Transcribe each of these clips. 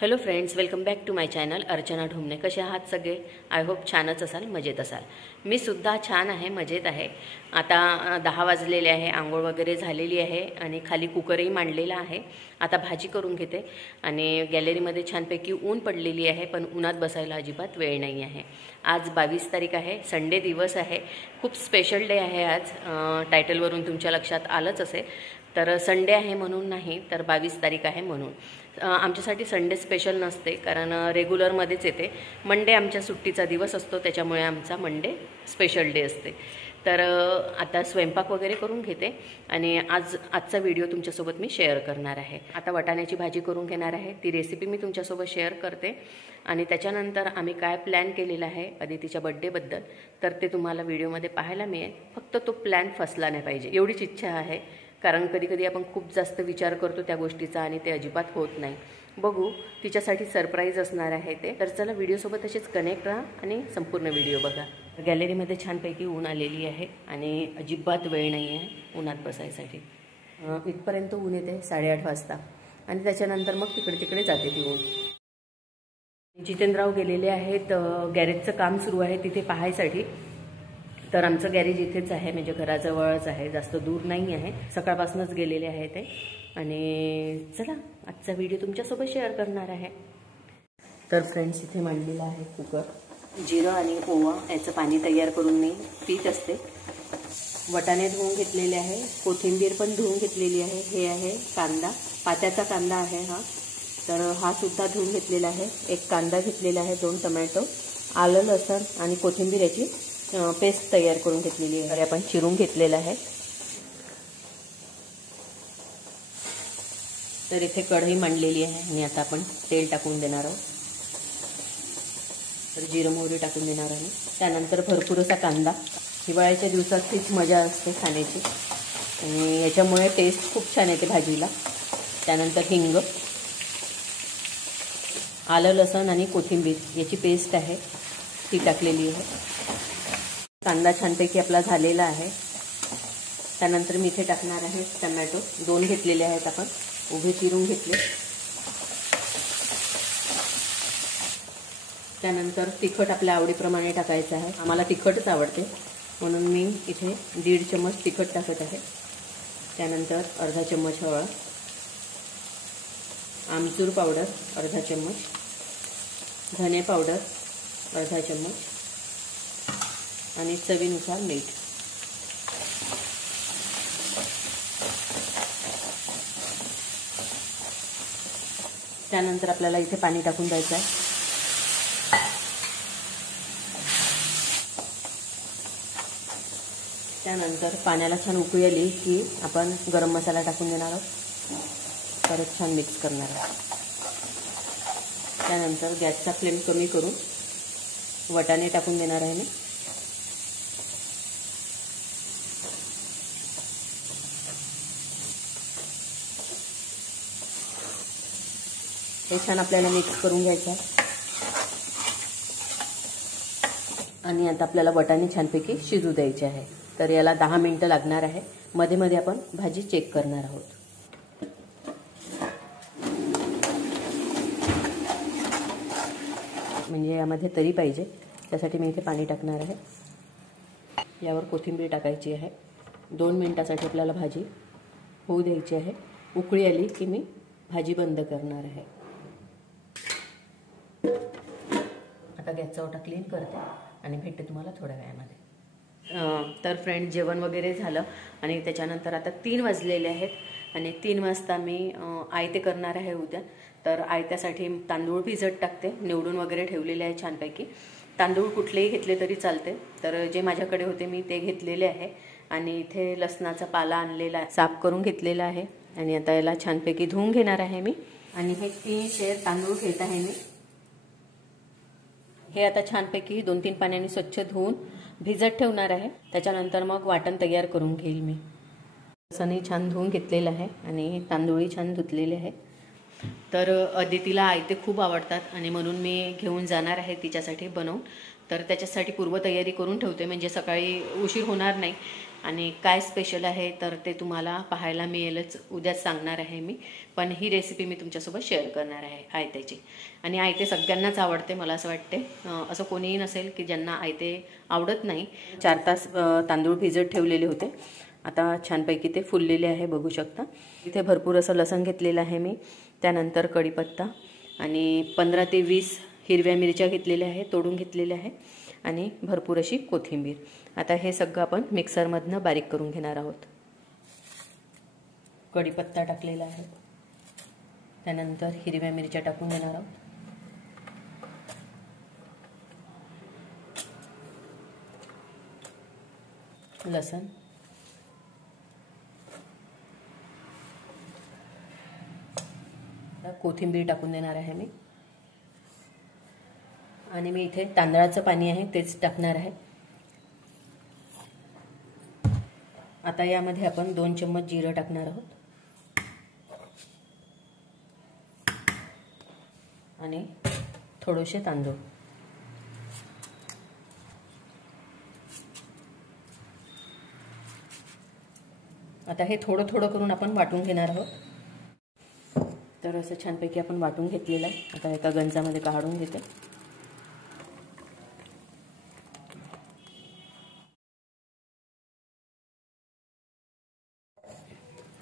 Hello friends, welcome back to my channel Archana Dhumane. कसे आहात सगळे? आय होप छानच असाल, मजेत असाल. मी सुद्धा छान आहे, मजेत आहे. आता 10 वाजलेले आहे, आंघोळ वगैरे झालेली आहे आणि खाली कुकरही मांडलेला आहे. आता भाजी करून घेते आणि गॅलरीमध्ये छानपैकी ऊन पडलेली आहे, पण उन्हात बसायला अजिबात वेळ नाही आहे. आज 22 तारीख आहे, संडे दिवस आहे. खूप स्पेशल डे आहे आज. टायटलवरून तुमच्या लक्षात आलंच असेल. तर संडे आहे म्हणून नाही, तर 22 तारीख आहे म्हणून. आमच्यासाठी संडे स्पेशल नसते, कारण रेग्युलरमध्येच येते. मंडे आमच्या सुट्टीचा दिवस असतो, त्याच्यामुळे आमचा मंडे स्पेशल डे असते. तर आता स्वयंपाक वगैरे करून घेते आणि आजचा व्हिडिओ तुमच्यासोबत मी शेअर करणार आहे. आता वाटाण्याची भाजी करून घेणार आहे, ती रेसिपी मी तुमच्यासोबत शेअर करते. आणि त्याच्यानंतर आम्ही काय प्लॅन केलेला आहे अदितीच्या बड्डेबद्दल, तर ते तुम्हाला व्हिडिओमध्ये पाहायला मिळेल. फक्त तो प्लॅन फसला नाही पाहिजे, एवढीच इच्छा आहे. कारण कधी कधी आपण खूप जास्त विचार करतो त्या गोष्टीचा आणि ते अजिबात होत नाही. बघू, तिच्यासाठी सरप्राईज असणार आहे ते. तर चला, व्हिडिओसोबत तसेच कनेक्ट राहा आणि संपूर्ण व्हिडिओ बघा. गॅलरीमध्ये छानपैकी ऊन आलेली आहे आणि अजिबात वेळ नाही आहे उन्हात बसायसाठी. इथपर्यंत ऊन येते 8:30 वाजता आणि त्याच्यानंतर मग तिकडे जाते ती ऊन. जितेंद्रराव गेलेले आहेत, गॅरेजचं काम सुरू आहे तिथे पाहायसाठी. तर आमचं गॅरेज इथेच आहे, म्हणजे घराजवळच आहे, जास्त दूर नाही आहे. सकाळपासूनच गेलेले आहे ते. आणि चला, आजचा व्हिडिओ तुमच्यासोबत शेअर करणार आहे. तर फ्रेंड्स, इथे मांडलेला आहे कुकर. जिरं आणि ओवा याचं पाणी तयार करून मी पीत असते. वटाणे धुवून घेतलेले आहे, कोथिंबीर पण धुवून घेतलेली आहे. हे आहे कांदा, पात्याचा कांदा आहे हा, तर हा सुद्धा धुवून घेतलेला आहे. एक कांदा घेतलेला आहे, 2 टोमॅटो, आलं लसण आणि कोथिंबीर याची पेस्ट तयार करून घेतलेली आहे. आपण चिरून घेतलेला आहे. तर इथे कढई मांडलेली आहे आणि आता आपण तेल टाकून देणार आहोत. तर जिरं मोहरी टाकून देणार आहे. त्यानंतर भरपूर असा कांदा. हिवाळ्याच्या दिवसात तीच मजा असते खाण्याची आणि याच्यामुळे टेस्ट खूप छान येते भाजीला. त्यानंतर हिंग, आलं लसण आणि कोथिंबीर याची पेस्ट आहे ती टाकलेली आहे. कांदा छानपैकी आपला झालेला आहे. त्यानंतर मी इथे टाकणार आहे टमॅटो. 2 घेतलेले आहेत आपण, उभे चिरून घेतले. त्यानंतर तिखट आपल्या आवडीप्रमाणे टाकायचं आहे. आम्हाला तिखटच आवडते म्हणून मी इथे 1.5 चम्मच तिखट टाकत आहे. त्यानंतर अर्धा चम्मच हळद, आमचूर पावडर अर्धा चम्मच, धने पावडर अर्धा चम्मच आणि चवीनुसार मीठ. त्यानंतर आपल्याला इथे पाणी टाकून द्यायचं आहे. त्यानंतर पाण्याला छान उकळी आली की आपण गरम मसाला टाकून देणार आहोत. परत छान मिक्स करणार आहोत. त्यानंतर गॅसचा फ्लेम कमी करून वटाणे टाकून देणार आहे मी. हे छान आपल्याला मिक्स करून घ्यायचं आहे. आणि आता आपल्याला वटाणे छानपैकी शिजू द्यायचे आहे. तर याला 10 मिनिटं लागणार आहे. मध्ये मध्ये आपण भाजी चेक करणार आहोत. म्हणजे यामध्ये तरी पाहिजे, त्यासाठी मी इथे पाणी टाकणार आहे. यावर कोथिंबीर टाकायची आहे. 2 मिनिटासाठी आपल्याला भाजी होऊ द्यायची आहे. उकळी आली की मी भाजी बंद करणार आहे. आता गॅसचा ओटा क्लीन करते आणि भेटते तुम्हाला थोड्या वेळामध्ये. तर फ्रेंड, जेवण वगैरे झालं आणि त्याच्यानंतर आता 3 वाजलेले आहेत आणि 3 वाजता मी आयते करणार आहे उद्या. तर आयत्यासाठी तांदूळ भिजत टाकते. निवडून वगैरे ठेवलेले आहे छानपैकी. तांदूळ कुठलेही घेतले तरी चालते. तर जे माझ्याकडे होते मी ते घेतलेले आहे. आणि इथे लसणाचा पाला आणलेला आहे, साफ करून घेतलेला आहे. आणि आता याला छानपैकी धुवून घेणार आहे मी. आणि हे 3 शेर तांदूळ घेत आहे मी. हे आता छानपैकी 2-3 पाण्याने स्वच्छ धुवून भिजत ठेवणार आहे. त्याच्यानंतर मग वाटण तयार करून घेईल मी. लसणही छान धुवून घेतलेलं आहे आणि तांदूळही छान धुतलेले आहे. तर अदितीला आयते खूप आवडतात आणि म्हणून मी घेऊन जाणार आहे तिच्यासाठी बनवून. तर त्याच्यासाठी पूर्वतयारी करून ठेवते, म्हणजे सकाळी उशीर होणार नाही. आणि काय स्पेशल आहे तर ते तुम्हाला पाहायला मिळेलच, उद्याच सांगणार आहे मी. पण ही रेसिपी मी तुमच्यासोबत शेअर करणार आहे आयत्याची. आणि आयते सगळ्यांनाच आवडते मला असं वाटते. असं कोणीही नसेल की ज्यांना आयते आवडत नाही. 4 तास तांदूळ भिजत ठेवलेले होते. आता छानपैकी ते फुललेले आहे, बघू शकता. इथे भरपूर असं लसण घेतलेलं आहे मी. त्यानंतर कढीपत्ता आणि 15 ते 20 हिरव्या मिरच्या घेतलेल्या आहे, तोडून घेतलेल्या आहे. आणि भरपूर अशी कोथिंबीर. आता हे सगळं आपण मिक्सरमधनं बारीक करून घेणार आहोत. कढीपत्ता टाकलेला आहे, त्यानंतर हिरव्या मिरच्या टाकून घेणार आहोत. लसण, कोथिंबीर टाकून देणार आहे मी. आणि मी इथे तांदळाचं पाणी आहे तेच टाकणार आहे. आता यामध्ये आपण 2 चम्मच जिरं टाकणार आहोत आणि थोडेसे तांदूळ. आता हे थोडं थोडं करून आपण वाटून घेणार आहोत. तर असं छानपैकी आपण वाटून घेतलेलं आहे. आता एका गंजामध्ये काढून घेते.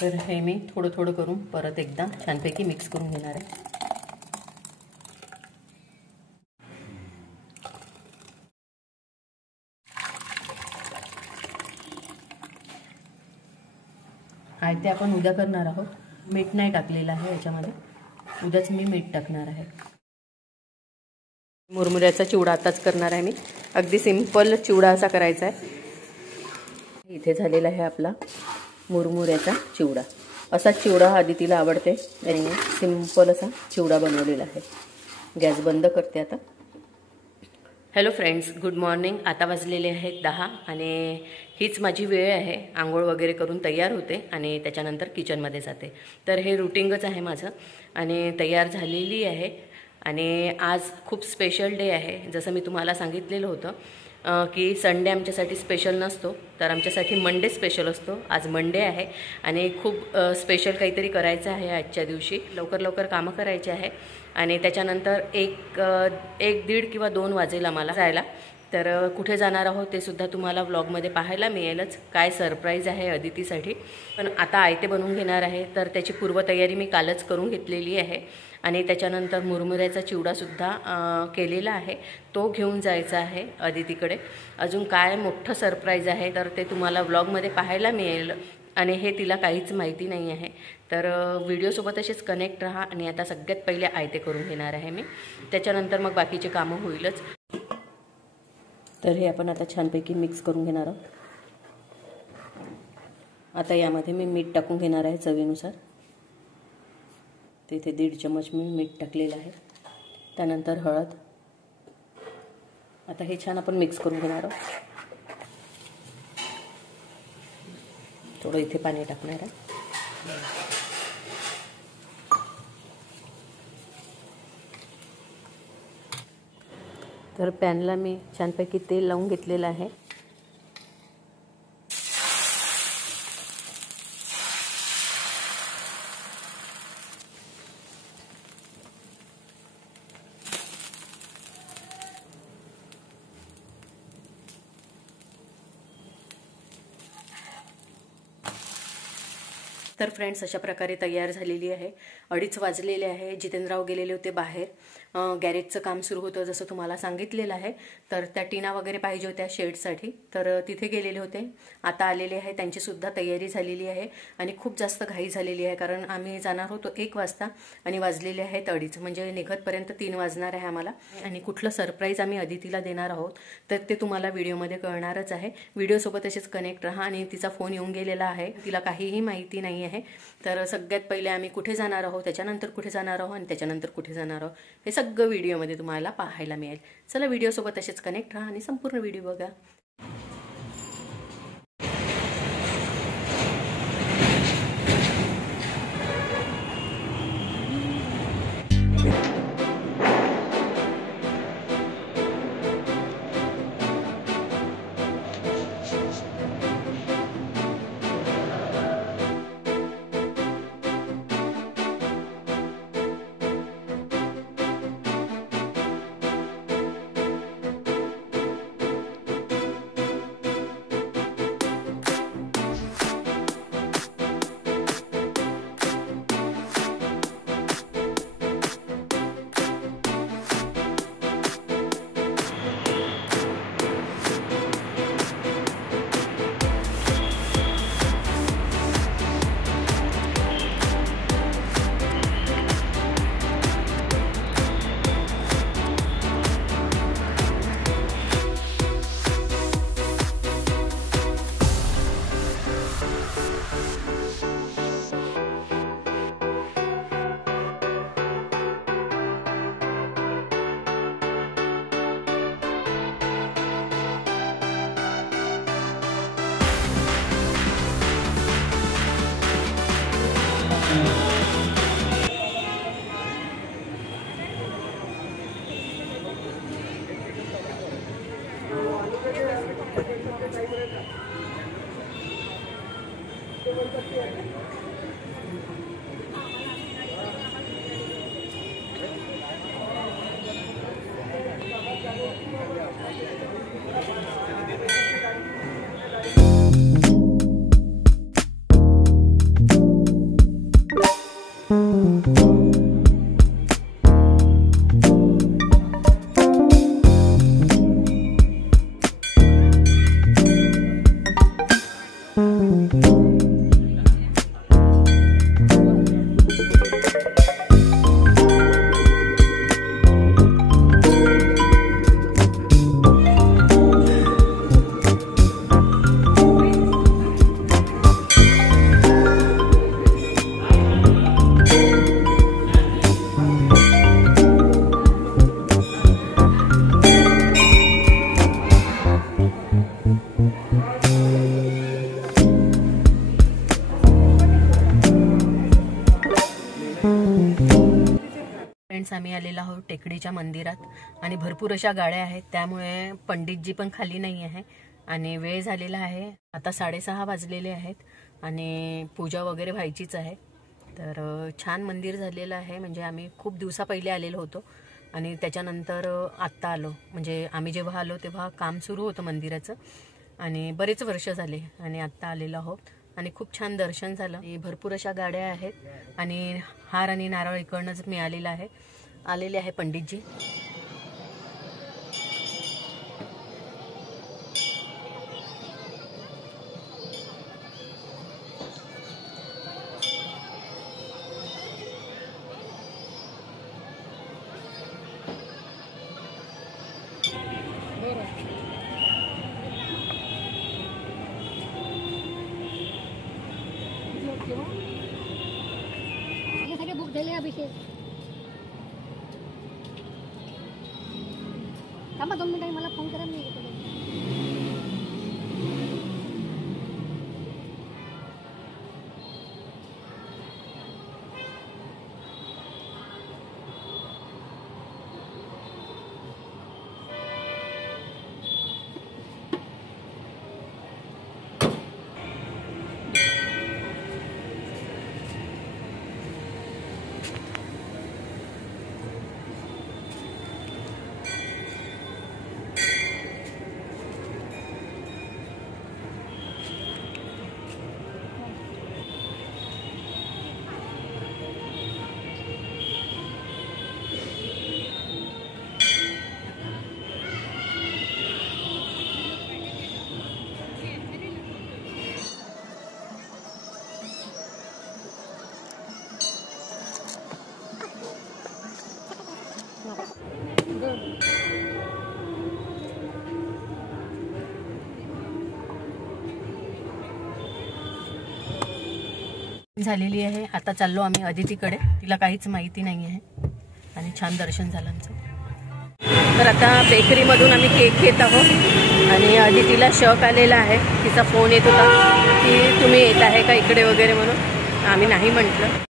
तर हे मी थोडं थोडं करून परत एकदा छानपैकी मिक्स करून घेणार आहे. आयते आपण उद्या करणार आहोत. मीठ नाही टाकलेलं आहे याच्यामध्ये, उद्याच मी मीठ टाकणार आहे. मुरमुऱ्याचा चिवडा आताच करणार आहे मी. अगदी सिंपल चिवडा असा करायचा आहे. इथे झालेला आहे आपला मुरमुऱ्याचा चिवडा. असा चिवडा आदितीला आवडते आणि सिंपल असा चिवडा बनवलेला आहे. गॅस बंद करते आता. Hello friends, good morning. आता वाजलेले आहेत 10 आणि हीच माझी वेळ आहे. आंघोळ वगैरे करून तयार होते आणि त्याच्यानंतर किचनमध्ये जाते. तर हे रुटीनच आहे माझं आणि तयार झालेली आहे. आणि आज खूप स्पेशल डे आहे. जसं मी तुम्हाला सांगितलेलं होतं की संडे आमच्यासाठी स्पेशल नसतो, तर आमच्यासाठी मंडे स्पेशल असतो. आज मंडे आहे आणि खूप स्पेशल काहीतरी करायचं आहे आजच्या दिवशी. लवकर लवकर कामं करायचे आहे आणि त्याच्यानंतर एक 1-1:30 किंवा 2 वाजेल आम्हाला जायला. तर कुठे जाणार आहोत ते सुद्धा तुम्हाला व्लॉगमध्ये पाहायला मिळेलच. काय सरप्राईज आहे अदितीसाठी. पण आता आयते बनवून घेणार आहे, तर त्याची पूर्वतयारी मी कालच करून घेतलेली आहे. आणि त्याच्यानंतर मुरमुऱ्याचा चिवडासुद्धा केलेला आहे, तो घेऊन जायचा आहे अदितीकडे. अजून काय मोठं सरप्राईज आहे तर ते तुम्हाला व्लॉगमध्ये पाहायला मिळेल आणि हे तिला काहीच माहिती नाही आहे. तर व्हिडिओसोबत असेच कनेक्ट राहा. आणि आता सगळ्यात पहिले आयते करून घेणार आहे मी, त्याच्यानंतर मग बाकीचे कामं होईलच. तर हे आपण आता छानपैकी मिक्स करून घेणार आहोत. आता यामध्ये मी मीठ टाकून घेणार आहे चवीनुसार. तिथे 1.5 चम्मच मी मीठ टाकलेलं आहे. त्यानंतर हळद. आता हे छान आपण मिक्स करून घेणार आहोत. थोडं इथे पाणी टाकणार आहे. तर पॅनला मी छानपैकी तेल लावून घेतलेलं आहे. तर फ्रेंड्स, अशा प्रकारे तयार झालेली आहे. 2:30 वाजलेले आहे. जितेंद्रराव गेलेले होते बाहेर. गॅरेजचं काम सुरू होतं जसं तुम्हाला सांगितलेलं आहे. तर त्या टीना वगैरे पाहिजे होत्या शेडसाठी, तर तिथे गेलेले होते. आता आलेले आहे. त्यांचीसुद्धा तयारी झालेली आहे आणि खूप जास्त घाई झालेली आहे, कारण आम्ही जाणार होतो 1 वाजता आणि वाजलेले आहेत 2:30, म्हणजे निघतपर्यंत 3 वाजणार आहे आम्हाला. आणि कुठलं सरप्राईज आम्ही अदितीला देणार आहोत तर ते तुम्हाला व्हिडिओमध्ये कळणारच आहे. व्हिडिओसोबत असेच कनेक्ट राहा. आणि तिचा फोन येऊन गेलेला आहे, तिला काहीही माहिती नाही आहे. तर सगळ्यात पहिले आम्ही कुठे जाणार आहोत, त्याच्यानंतर कुठे जाणार आहोत आणि त्याच्यानंतर कुठे जाणार आहोत हे सगळं व्हिडिओमध्ये तुम्हाला पाहायला मिळेल. चला, व्हिडिओसोबत असेच कनेक्ट राहा आणि संपूर्ण व्हिडिओ बघा. फ्रेंड्स, आम्ही आलेलो आहोत टेकडीच्या मंदिरात आणि भरपूर अशा गाड्या आहेत, त्यामुळे पंडितजी पण खाली नाही आहे आणि वेळ झालेला आहे. आता 6:30 वाजलेले आहेत आणि पूजा वगैरे व्हायचीच आहे. तर छान मंदिर झालेलं आहे. म्हणजे आम्ही खूप दिवसा पहिले आलेलो होतो आणि त्याच्यानंतर आत्ता आलो. म्हणजे आम्ही जेव्हा आलो तेव्हा काम सुरू होतं मंदिराचं आणि बरेच वर्ष झाले आणि आत्ता आलेलो आहोत आणि खूप छान दर्शन झालं. भरपूर अशा गाड्या आहेत आणि हार आणि नारळ इकडनंच मिळालेला आहे. आलेले आहे पंडितजी. सगळे बुक झाले अभिषेक. थांबा 2 मिनिटं, मला फोन करा. मी झालेली आहे. आता चाललो आम्ही अदितीकडे. तिला काहीच माहिती नाही आहे आणि छान दर्शन झालं आमचं. तर आता बेकरीमधून आम्ही केक घेत आहोत आणि अदितीला शॉक आलेला आहे. तिचा फोन येत होता की तुम्ही येत आहे का इकडे वगैरे म्हणून. आम्ही नाही म्हटलं.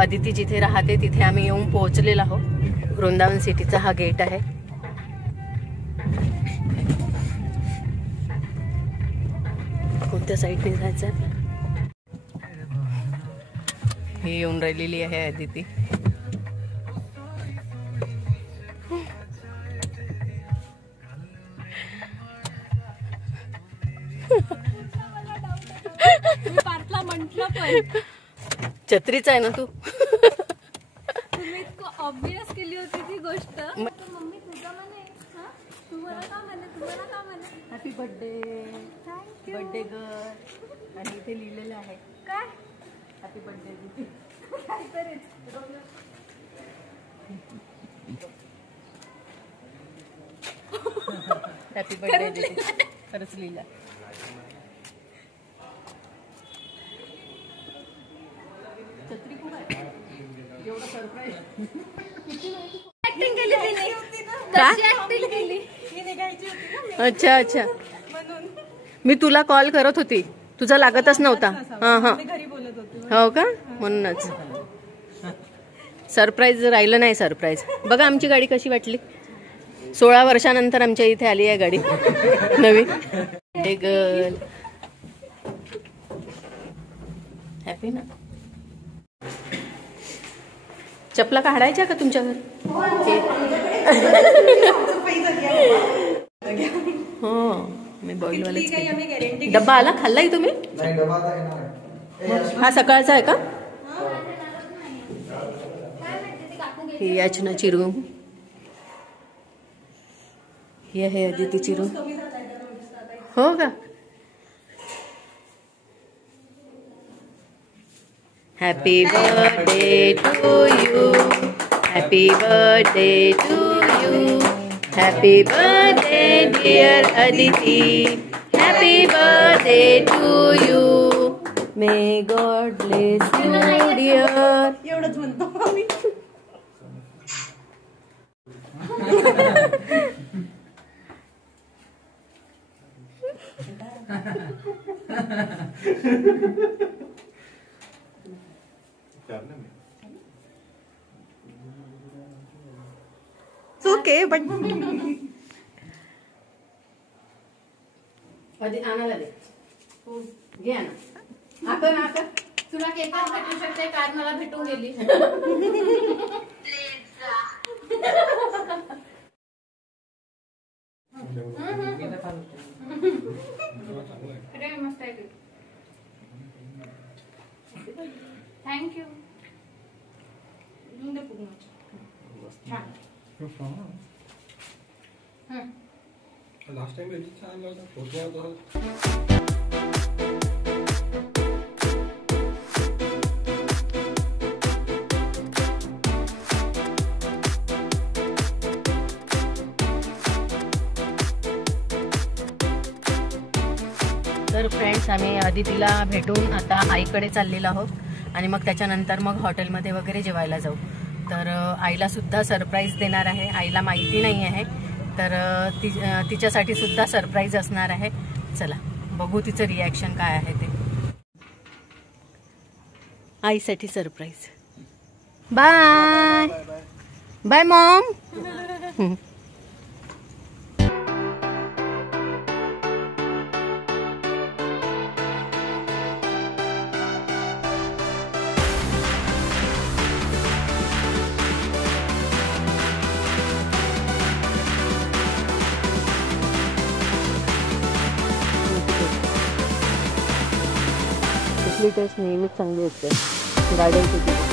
अदिती जिथे राहते तिथे आम्ही येऊन पोहोचलेलो आहोत. वृंदावन सिटीचा हा गेट आहे. कोणत्या साईडने जायचं हे येऊन राहिलेली आहे अदिती. छत्रीच आहे ना तू. तुम्ही इतकं ऑब्वियस केली होती ती गोष्ट. मम्मी तुझा म्हणे, तुम्हाला का म्हणे, तुम्हाला का म्हणे. Happy birthday, birthday girl. आणि इथे लिहिलेलं आहे काय, हॅपी बर्थडे दीदी. हॅपी बर्थडे दीदी. खरंच लिहिलं. ऍक्टिंग केली तिने. का? कशी ऍक्टिंग केली. अच्छा अच्छा, मी तुला कॉल करत होती, तुझा लागतच नव्हता. हा हा, हो का, म्हणूनच सरप्राईज राहिलं नाही. सरप्राईज बघा आमची गाडी कशी वाटली. 16 वर्षानंतर आमच्या इथे आली आहे गाडी नवीन. हे गर्ल हॅपी ना. चपला काढायच्या का तुमच्या घर? हो, मी बॉईलवाला. डब्बा आला, खाल्लाय तुम्ही? हा सकाळचा आहे का? ही याचनाची रूम, ही आहे अदितीची रूम. हो का? Happy birthday to you, happy birthday to you, happy birthday dear Aditi, happy birthday to you, may God bless you dear. एवढंच म्हणतो आम्ही. ओके बट आणायला दे. घे ना. आपण आता तुला केकच भेटू शकते, कार मला भेटून गेली. थँक्यू. लास्ट टाइम छान होता फोटो. तर फ्रेंड्स, आम्ही अदितीला भेटून आता आईकडे चाललेलो आहोत आणि मग त्याच्यानंतर मग हॉटेलमध्ये वगैरे जेवायला जाऊ. तर आईला सुद्धा सरप्राईज देणार आहे. आईला माहिती नाही आहे, तर तिच्यासाठी सुद्धा सरप्राईज असणार आहे. चला बघू तिचं रिॲक्शन काय आहे ते. आईसाठी surprise. Bye bye mom. Taste नेहमीच चांगली असते गाड्यांची.